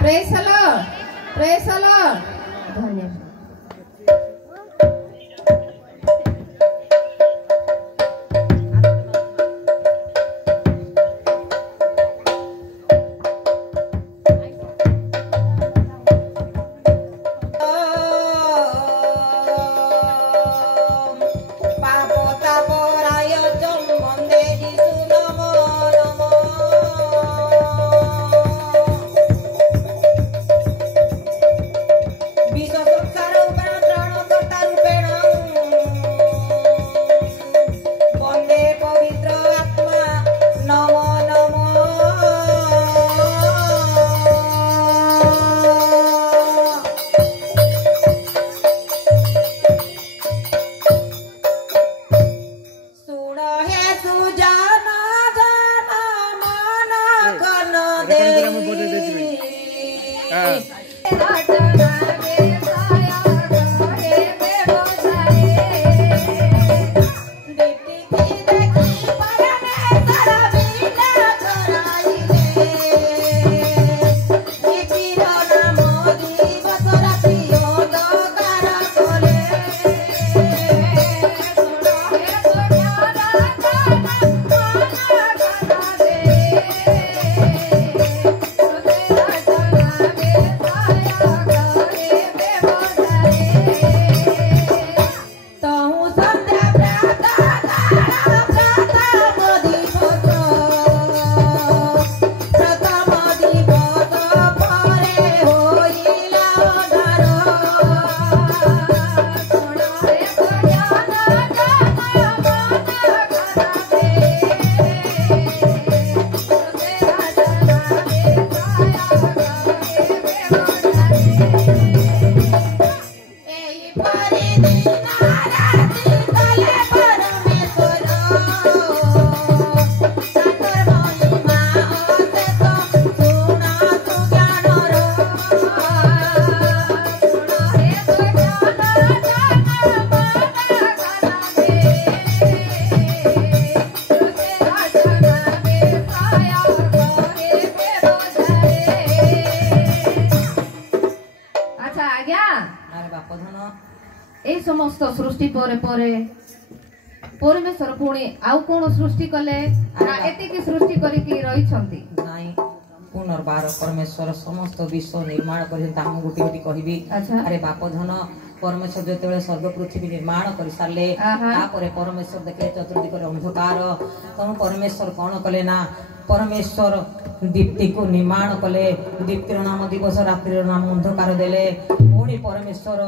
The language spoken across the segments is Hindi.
Praise the Lord, praise the Lord. धन्यवाद। समस्त सृष्टि परे परे परमेश्वर पुणी आउ कोन सृष्टि कले एते की सृष्टि करी की रही छंती नाही पुनर्बार परमेश्वर समस्त विश्व निर्माण करिन ताम गुटी गुटी कहबी। अरे बाप धन परमेश्वर जेतेले स्वर्ग पृथ्वी निर्माण करि सारले तापरे परमेश्वर देखे चतुर्दिक अंधकार तनु परमेश्वर कोन कले ना परमेश्वर दीप्ति को निर्माण कले दीप्तिर नाम दिवस रात्रि नाम अंधकार देले पुणी परमेश्वर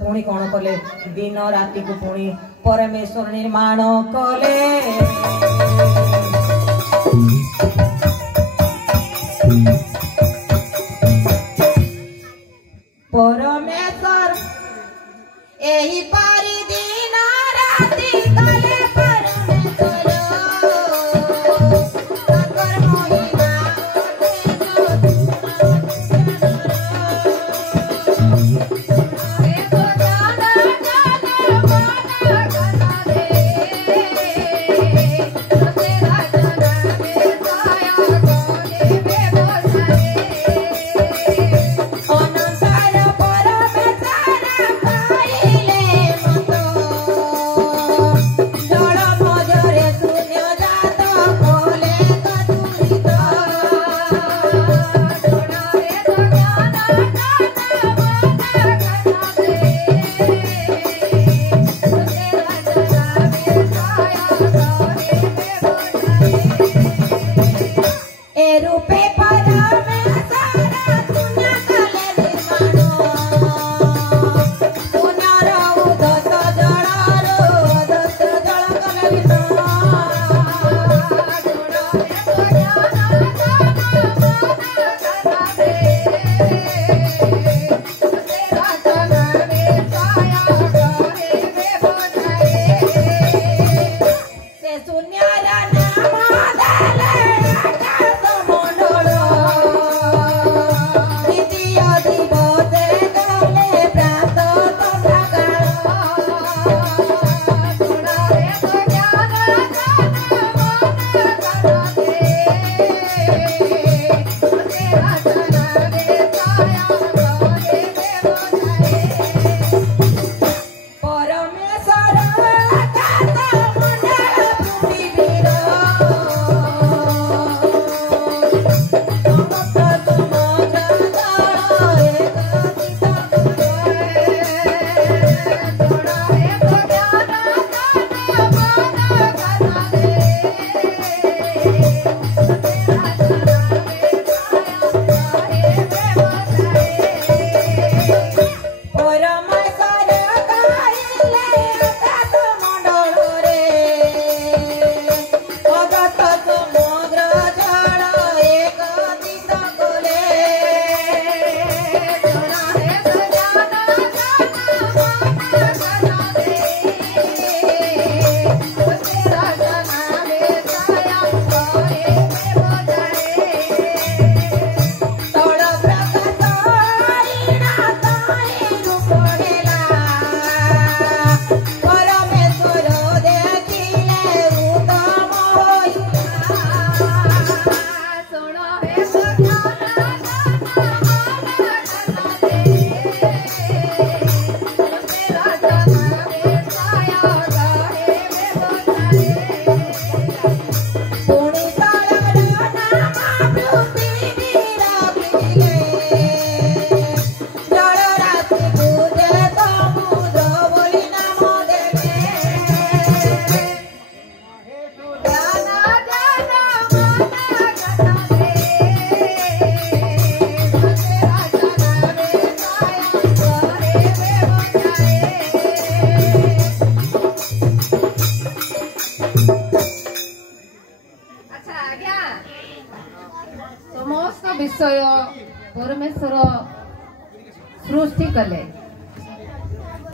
पुणी कौन कले दिन राति को पुणी परमेश्वर निर्माण कले। परमेश्वर एही पारी दिन राति कले परमेश्वर ताकर महिमा परमेश्वर सृष्टि कले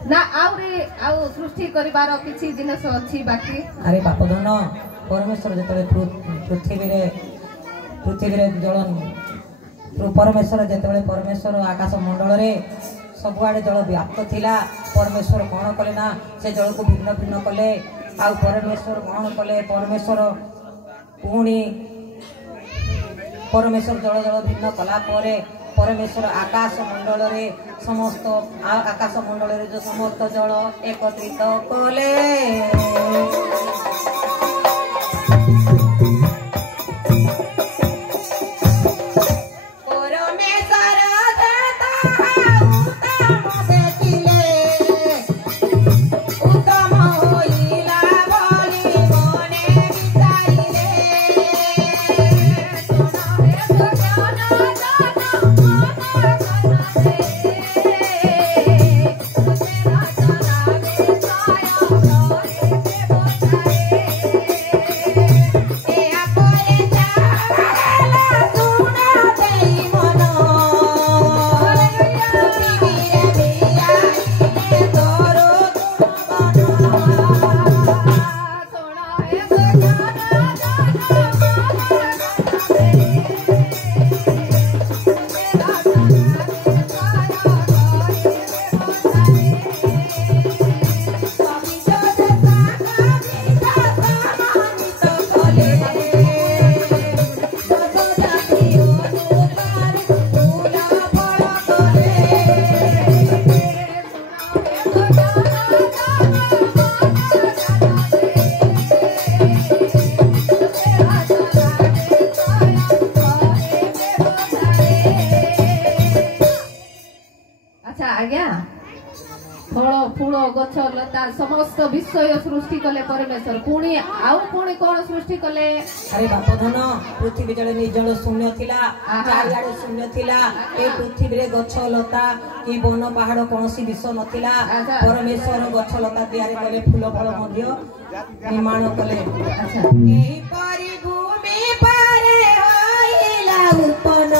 ना आउ सृष्टि करिवार किछि जिनस अछि बाकी। अरे बाप धन परमेश्वर जतले पृथ्वी रे जल परमेश्वर जतले परमेश्वर आकाश मंडल रे सबुआडे जल व्याप्त थिला। परमेश्वर कौन कले ना से जल को भिन्न भिन्न कले। आ परमेश्वर कौन कले परमेश्वर पुणी परमेश्वर जल जल भिन्न कला परे परमेश्वर आकाश मंडल रे समस्त आकाश मंडल रे जो समस्त जल एकत्रित कले। फूल गछ लता समस्त विषय सृष्टि कले परमेश्वर पुणी आउ पुणी कौन सृष्टि कले। अरे बाप धन पृथ्वी जल निर्जल शून्य थिला चारिआडे शून्य थिला। ए पृथ्वी रे गछ लता कि वन पहाड़ कोनसी विषय नथिला। परमेश्वर गछ लता तैयारी कले फूल फल मध्य निर्माण कले। अच्छा एही परि भूमि पारे होइला उत्पन्न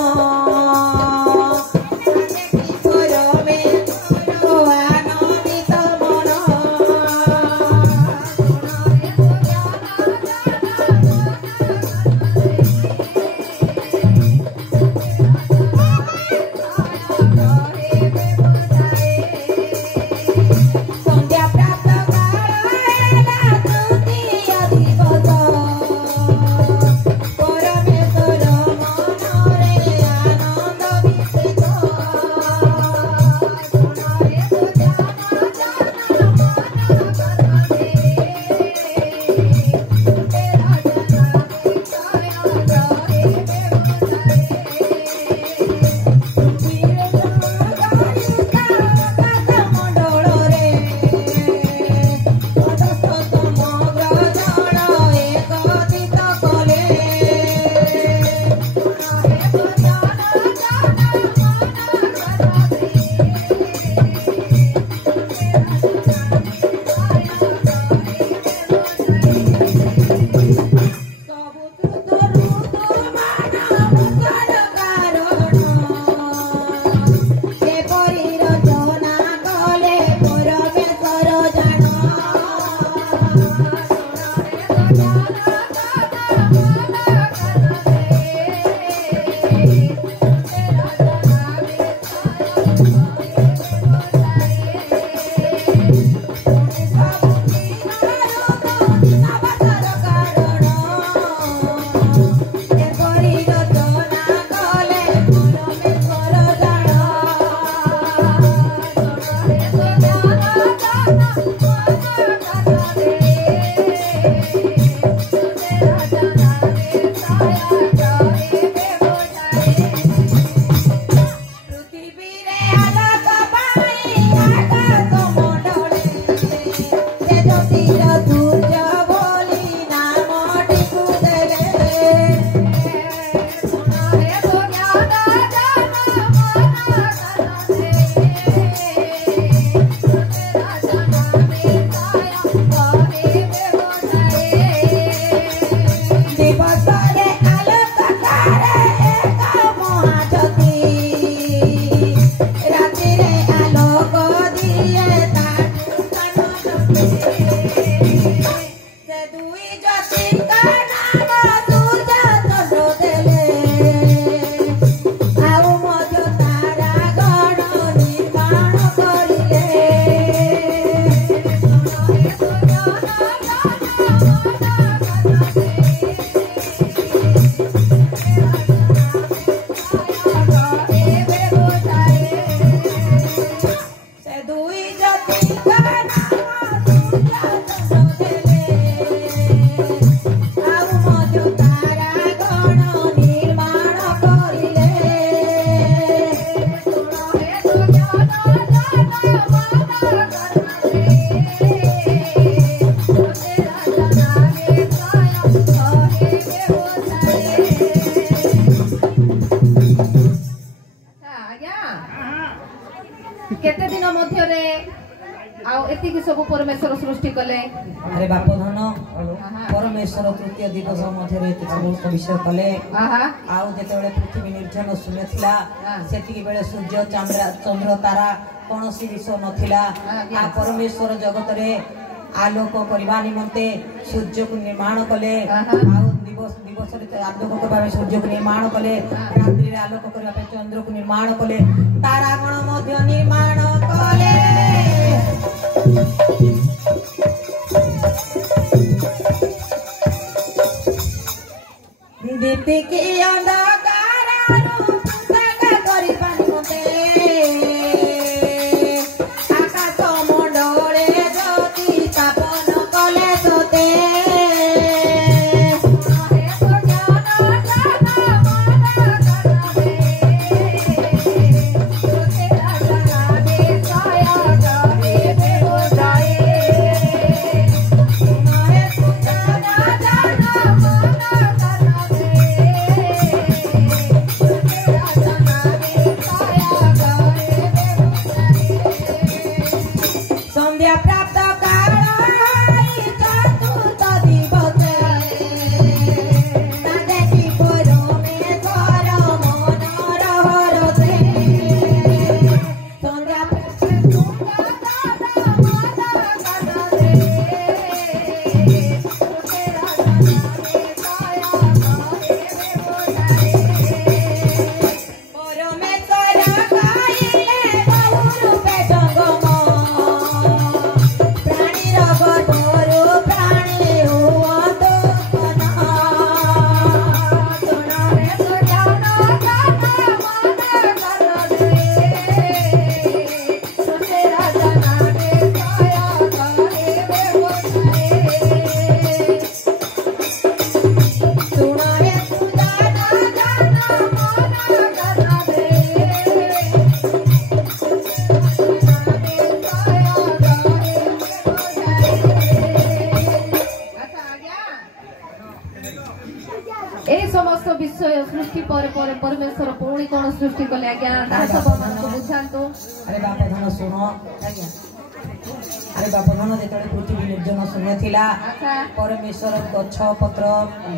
केते दिन मध्यरे आउ एतिकी सब परमेश्वर सृष्टि कले। अरे बाप धन परमेश्वर तृतीय दिवस मध्यरे एते समस्त विषय कले। आउ जेतेबेले पृथ्वी निर्जन शून्य थिला सेतिकी बेले सूर्य चंद्र तारा कोनोसी विषय नथिला। आ परमेश्वर जगत रे आलोक करबा निमंते सूर्य को निर्माण कले। आउ दिवस रे आलोक करबा सूर्य को निर्माण कले। रात्रि रे आलोक करबा पे चंद्र को निर्माण कले। तारा गण मध्य निर्माण कले। दीप्ति की अंधकारानु साका करिबा निमंते आकाश मंडले ज्योति स्थापन कले सोते। सृष्टि पर परमेश्वर पुणी कौन सृष्टि कले आज्ञा बुझातु। अरे बाप धन सुनो आज्ञा। अरे बाप धन जेतले पृथ्वी निर्जन शून्य थिला परमेश्वर गछ पत्र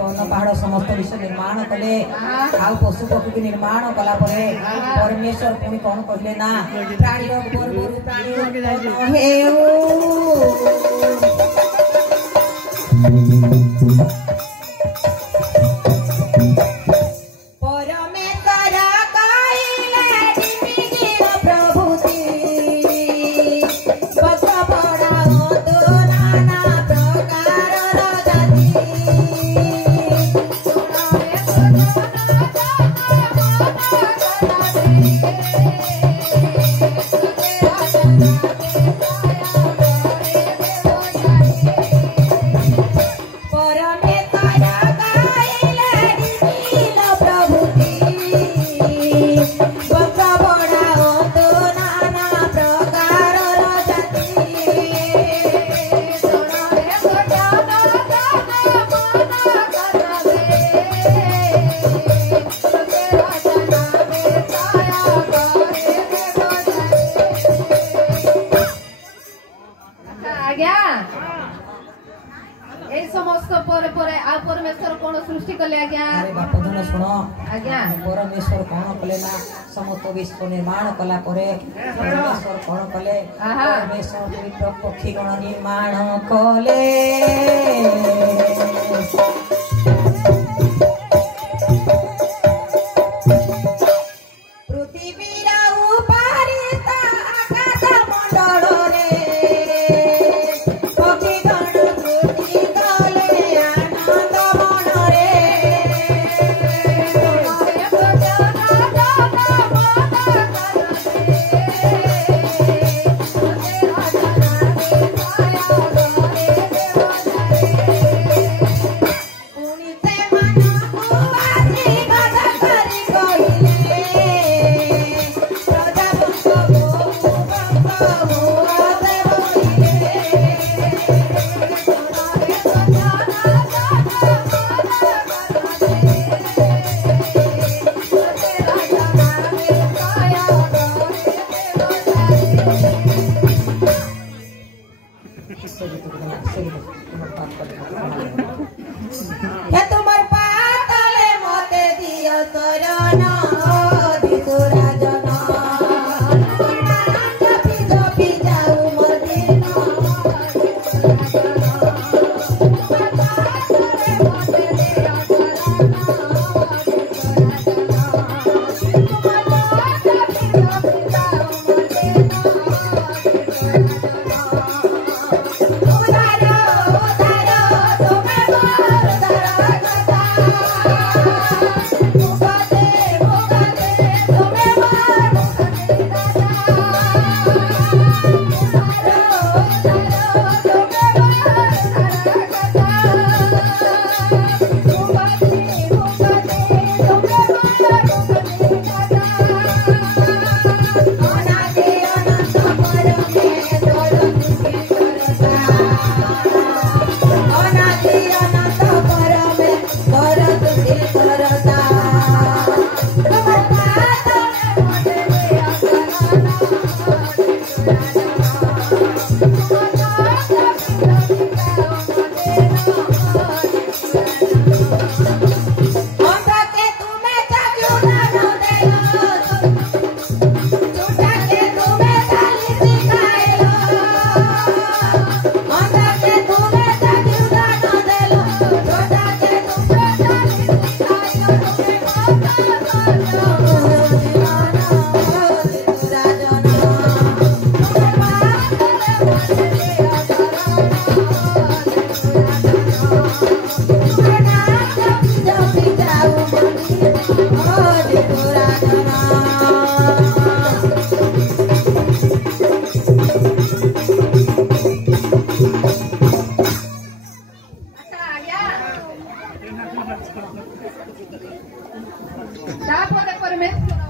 वन पहाड़ समस्त विषय निर्माण कले। आ पशु पक्षी के निर्माण कला परे परमेश्वर पुणी कौन कहले ना प्राणी गोरु प्राणी हेउ परमेश्वर कौन सृष्टि कले आज्ञा। अरे बाप धन सुनो आज्ञा। परमेश्वर कौन कले ना समस्त विश्व निर्माण कला परे परमेश्वर कौन कले परमेश्वर विविध पक्षी गण निर्माण कले। ତାପରେ ପରମେଶ୍ୱର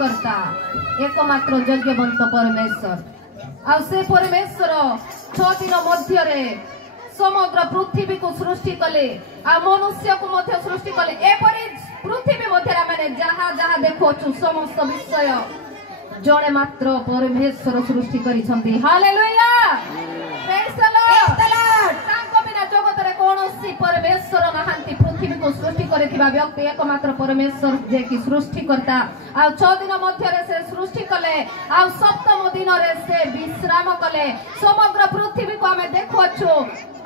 सृष्टिकर्ता एकमात्र यज्ञवंत परमेश्वर आ से परमेश्वर 6 दिन मध्य समग्र पृथ्वी को सृष्टि कले आ मनुष्य को मध्य सृष्टि कले एपरि पृथ्वी मध्य माने जहाँ जहाँ देखुछु समस्त विषय जड़े मात्र परमेश्वर सृष्टि करिसंती हालेलुया प्रेज द लॉर्ड तांको बिना जगत रे कोनोसी परमेश्वर नहांती पृथ्वी को सृष्टि करिथिबा व्यक्ति एकमात्र परमेश्वर जे कि सृष्टि करता आ 6 दिन मध्य रे से सृष्टि कले आ सप्तम दिन रे से विश्राम कले समग्र पृथ्वी को हमें देखुछु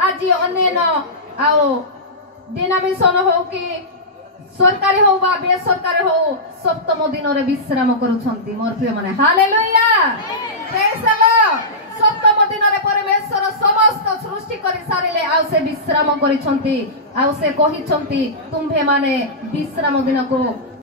आज अन्यन आ डिनामिशन हो कि सरकारी हो बा बेसरकारी हो सप्तम दिन रे विश्राम करूछंती मोर प्रिय माने हालेलुया प्रेज द लॉर्ड सप्तम दिन रे परमेश्वर समस्त सृष्टि करि सारिले आ से विश्राम करिछंती आ से कहिछंती तुम्हे माने विश्राम दिन को